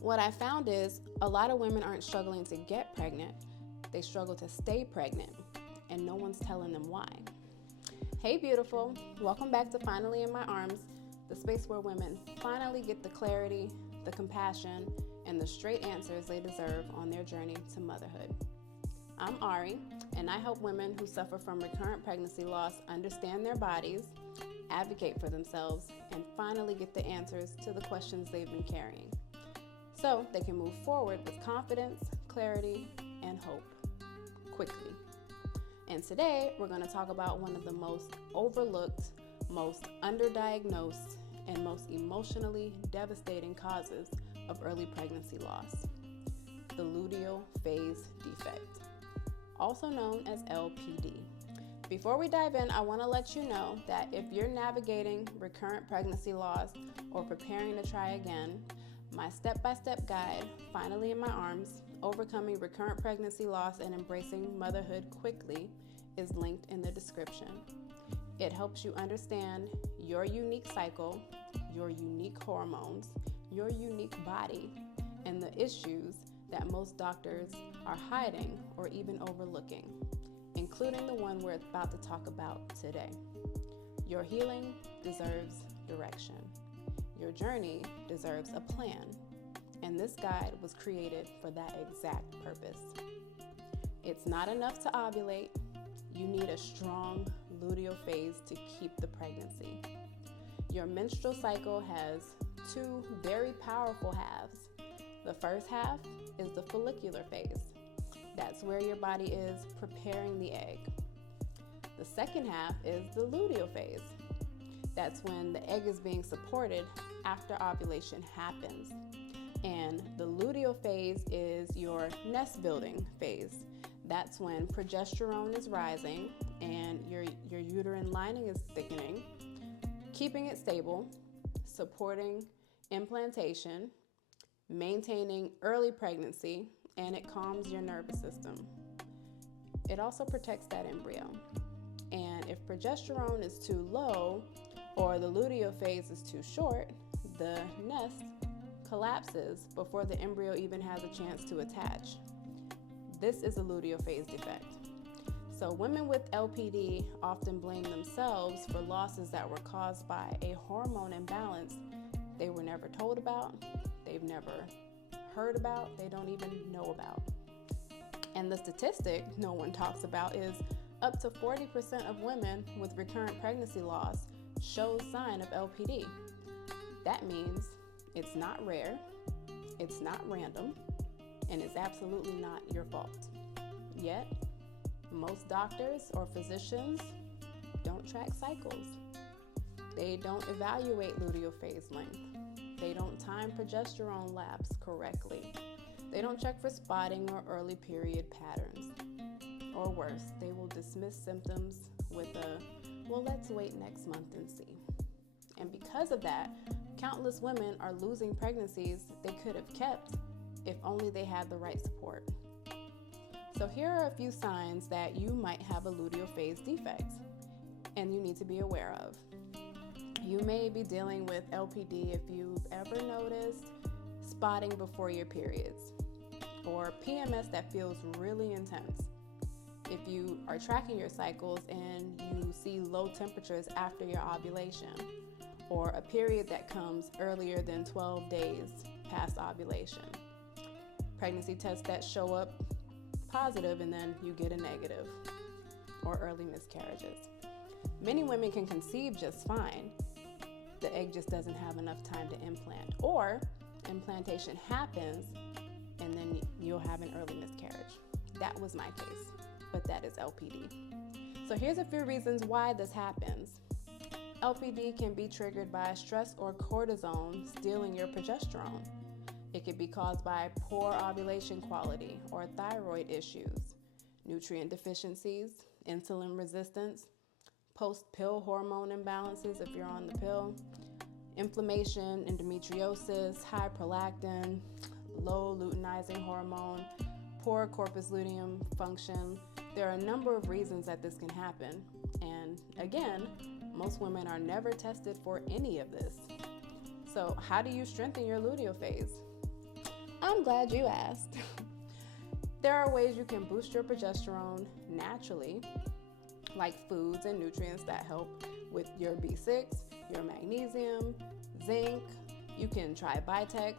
What I found is a lot of women aren't struggling to get pregnant, they struggle to stay pregnant, and no one's telling them why. Hey beautiful, welcome back to Finally in My Arms, the space where women finally get the clarity, the compassion, and the straight answers they deserve on their journey to motherhood. I'm Ari, and I help women who suffer from recurrent pregnancy loss understand their bodies, advocate for themselves, and finally get the answers to the questions they've been carrying, so they can move forward with confidence, clarity, and hope quickly. And today, we're going to talk about one of the most overlooked, most underdiagnosed, and most emotionally devastating causes of early pregnancy loss: the luteal phase defect, also known as LPD. Before we dive in, I want to let you know that if you're navigating recurrent pregnancy loss or preparing to try again, my step-by-step guide, Finally in My Arms, Overcoming Recurrent Pregnancy Loss and Embracing Motherhood Quickly, is linked in the description. It helps you understand your unique cycle, your unique hormones, your unique body, and the issues that most doctors are hiding or even overlooking, including the one we're about to talk about today. Your healing deserves direction. Your journey deserves a plan, and this guide was created for that exact purpose. It's not enough to ovulate. You need a strong luteal phase to keep the pregnancy. Your menstrual cycle has two very powerful halves. The first half is the follicular phase. That's where your body is preparing the egg. The second half is the luteal phase. That's when the egg is being supported after ovulation happens. And the luteal phase is your nest building phase. That's when progesterone is rising and your uterine lining is thickening, keeping it stable, supporting implantation, maintaining early pregnancy, and it calms your nervous system. It also protects that embryo. And if progesterone is too low or the luteal phase is too short, the nest collapses before the embryo even has a chance to attach. This is a luteal phase defect. So women with LPD often blame themselves for losses that were caused by a hormone imbalance they were never told about, they've never heard about, they don't even know about. And the statistic no one talks about is up to 40% of women with recurrent pregnancy loss show sign of LPD. That means it's not rare, it's not random, and it's absolutely not your fault. Yet, most doctors or physicians don't track cycles. They don't evaluate luteal phase length. They don't time progesterone labs correctly. They don't check for spotting or early period patterns. Or worse, they will dismiss symptoms with well, let's wait next month and see. And because of that, countless women are losing pregnancies they could have kept if only they had the right support. So here are a few signs that you might have a luteal phase defect and you need to be aware of. You may be dealing with LPD if you've ever noticed spotting before your periods, or PMS that feels really intense. If you are tracking your cycles and you see low temperatures after your ovulation, or a period that comes earlier than 12 days past ovulation. Pregnancy tests that show up positive and then you get a negative, or early miscarriages. Many women can conceive just fine. The egg just doesn't have enough time to implant, or implantation happens and then you'll have an early miscarriage. That was my case, but that is LPD. So here's a few reasons why this happens. LPD can be triggered by stress or cortisone stealing your progesterone. It could be caused by poor ovulation quality or thyroid issues, nutrient deficiencies, insulin resistance, post-pill hormone imbalances if you're on the pill, inflammation, endometriosis, high prolactin, low luteinizing hormone, poor corpus luteum function. There are a number of reasons that this can happen. And again, most women are never tested for any of this. So how do you strengthen your luteal phase? I'm glad you asked. There are ways you can boost your progesterone naturally, like foods and nutrients that help with your B6, your magnesium, zinc. You can try Vitex.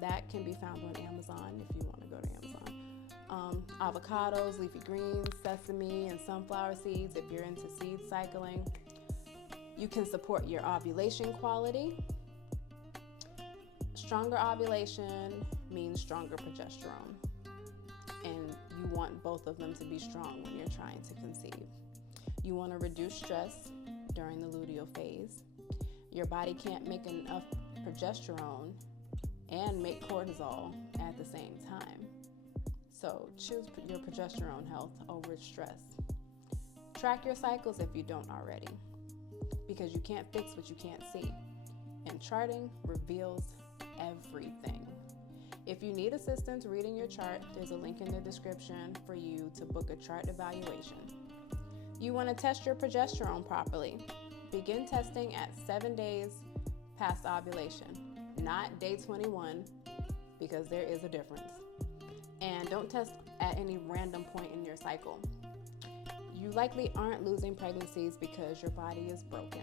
That can be found on Amazon if you want to go to Amazon. Avocados, leafy greens, sesame, and sunflower seeds if you're into seed cycling. You can support your ovulation quality. Stronger ovulation means stronger progesterone, and you want both of them to be strong when you're trying to conceive. You want to reduce stress during the luteal phase. Your body can't make enough progesterone and make cortisol at the same time. So choose your progesterone health over stress. Track your cycles if you don't already, because you can't fix what you can't see. And charting reveals everything. If you need assistance reading your chart, there's a link in the description for you to book a chart evaluation. You want to test your progesterone properly. Begin testing at 7 days past ovulation, not day 21, because there is a difference. And don't test at any random point in your cycle. You likely aren't losing pregnancies because your body is broken,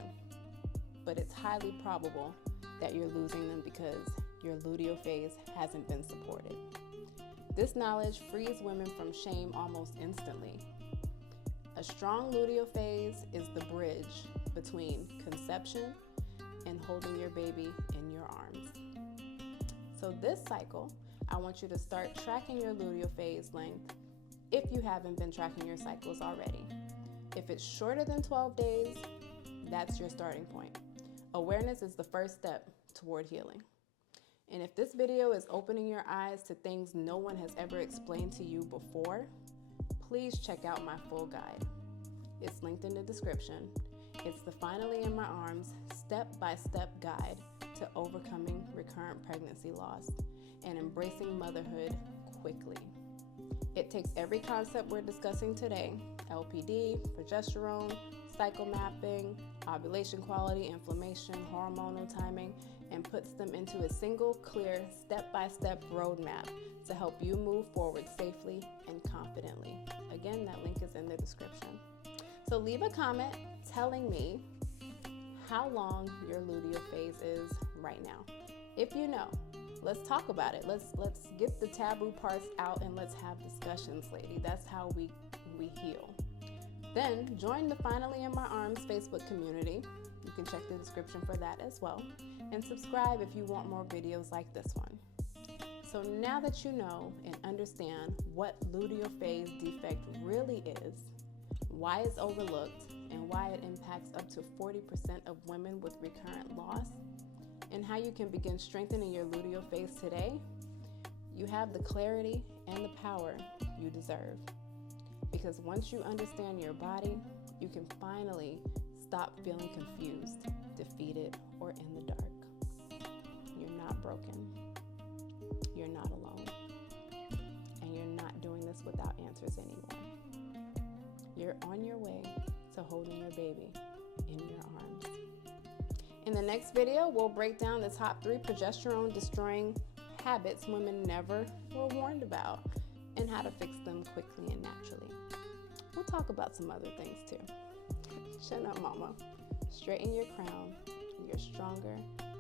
but it's highly probable that you're losing them because your luteal phase hasn't been supported. This knowledge frees women from shame almost instantly. A strong luteal phase is the bridge between conception and holding your baby in your arms. So this cycle, I want you to start tracking your luteal phase length if you haven't been tracking your cycles already. If it's shorter than 12 days, that's your starting point. Awareness is the first step toward healing. And if this video is opening your eyes to things no one has ever explained to you before, please check out my full guide. It's linked in the description. It's the Finally in My Arms step-by-step guide to overcoming recurrent pregnancy loss and embracing motherhood quickly. It takes every concept we're discussing today, LPD, progesterone, cycle mapping, ovulation quality, inflammation, hormonal timing, and puts them into a single, clear, step-by-step roadmap to help you move forward safely and confidently. Again, that link is in the description. So leave a comment telling me how long your luteal phase is right now. If you know, let's talk about it. Let's get the taboo parts out and let's have discussions, lady. That's how we heal. Then join the Finally in My Arms Facebook community. You can check the description for that as well. And subscribe if you want more videos like this one. So now that you know and understand what luteal phase defect really is, why it's overlooked, and why it impacts up to 40% of women with recurrent loss, and how you can begin strengthening your luteal phase today, you have the clarity and the power you deserve. Because once you understand your body, you can finally stop feeling confused, defeated, or in the dark. You're not broken. You're not alone. And you're not doing this without answers anymore. You're on your way to holding your baby in your arms. In the next video, we'll break down the top 3 progesterone-destroying habits women never were warned about and how to fix them quickly and naturally. We'll talk about some other things too. Shut up, mama. Straighten your crown. You're stronger,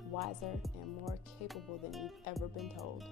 wiser, and more capable than you've ever been told.